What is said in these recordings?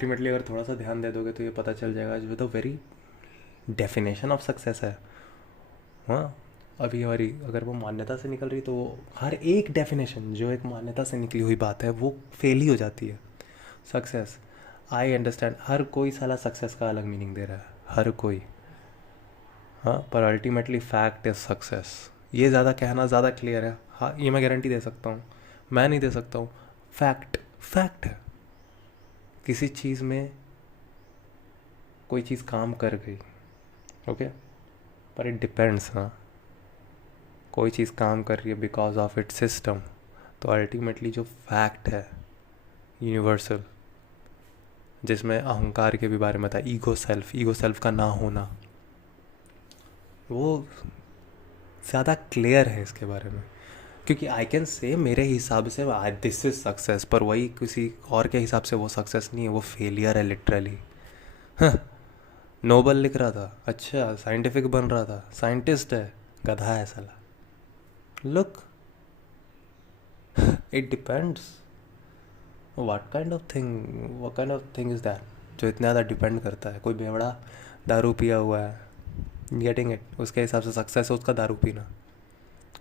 Ultimately अगर थोड़ा सा ध्यान दे दोगे तो ये पता चल जाएगा जो the very definition of success है। हाँ, अभी हमारी अगर वो मान्यता से निकल रही तो वो हर एक डेफिनेशन जो एक मान्यता से निकली हुई बात है वो फेल ही हो जाती है। सक्सेस, आई अंडरस्टैंड, हर कोई साला सक्सेस का अलग मीनिंग दे रहा है, हर कोई। हाँ, पर अल्टीमेटली फैक्ट इज सक्सेस। ये ज़्यादा कहना ज़्यादा क्लियर है। हाँ, ये मैं गारंटी दे सकता हूँ, मैं नहीं दे सकता हूँ। फैक्ट फैक्ट है। किसी चीज़ में कोई चीज़ काम कर गई, ओके, पर इट डिपेंड्स। हाँ, कोई चीज़ काम कर रही है बिकॉज ऑफ इट सिस्टम, तो अल्टीमेटली जो फैक्ट है यूनिवर्सल, जिसमें अहंकार के भी बारे में था, ईगो सेल्फ का ना होना, वो ज़्यादा क्लियर है इसके बारे में। क्योंकि आई कैन से मेरे हिसाब से दिस इज सक्सेस, पर वही किसी और के हिसाब से वो सक्सेस नहीं है, वो फेलियर है लिटरली। नोबल लिख रहा था, अच्छा साइंटिफिक बन रहा था, साइंटिस्ट है, गधा है साला। Look, it depends what kind of thing is that जो इतना ज़्यादा डिपेंड करता है। कोई बेवड़ा दारू पिया हुआ है, गेटिंग इट, उसके हिसाब से सक्सेस है उसका दारू पीना।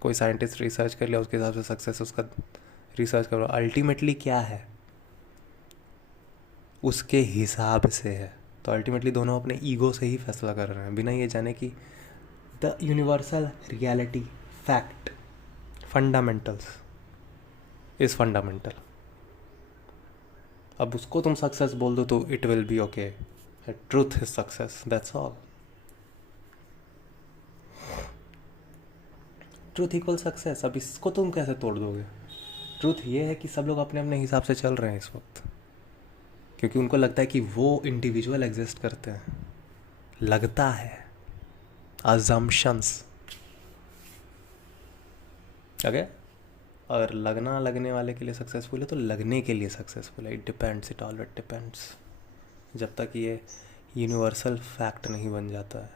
कोई साइंटिस्ट रिसर्च कर लिया, उसके हिसाब से सक्सेस है उसका रिसर्च करना। अल्टीमेटली क्या है, उसके हिसाब से है। तो अल्टीमेटली दोनों अपने ईगो से ही फैसला कर रहे हैं, बिना ये जाने कि the universal reality fact fundamentals is fundamental. अब उसको तुम सक्सेस बोल दो तो it will be okay. Truth is success, that's all. Truth equal success. अब इसको तुम कैसे तोड़ दोगे? ट्रूथ ये है कि सब लोग अपने अपने हिसाब से चल रहे हैं इस वक्त, क्योंकि उनको लगता है कि वो इंडिविजुअल एग्जिस्ट करते हैं। लगता है, अजम्पशंस, ओके। अगर लगना लगने वाले के लिए सक्सेसफुल है तो लगने के लिए सक्सेसफुल है। It depends, it all it depends. जब तक ये यूनिवर्सल फैक्ट नहीं बन जाता है,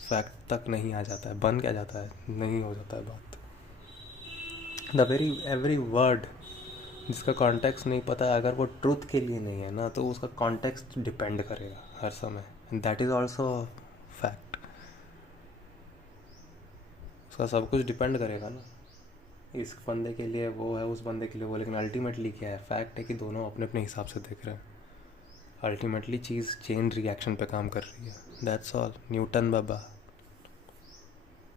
फैक्ट तक नहीं आ जाता है, बन क्या जाता है, नहीं हो जाता है बात। द वेरी एवरी वर्ड जिसका कॉन्टेक्स्ट नहीं पता है, अगर वो ट्रूथ के लिए नहीं है ना, तो उसका कॉन्टेक्स्ट डिपेंड करेगा हर समय, and that is also fact. उसका सब कुछ डिपेंड करेगा ना, इस बंदे के लिए वो है, उस बंदे के लिए वो, लेकिन अल्टीमेटली क्या है, फैक्ट है कि दोनों अपने अपने हिसाब से देख रहे हैं। अल्टीमेटली चीज़ चेन रिएक्शन पे काम कर रही है, दैट्स ऑल। Newton Baba.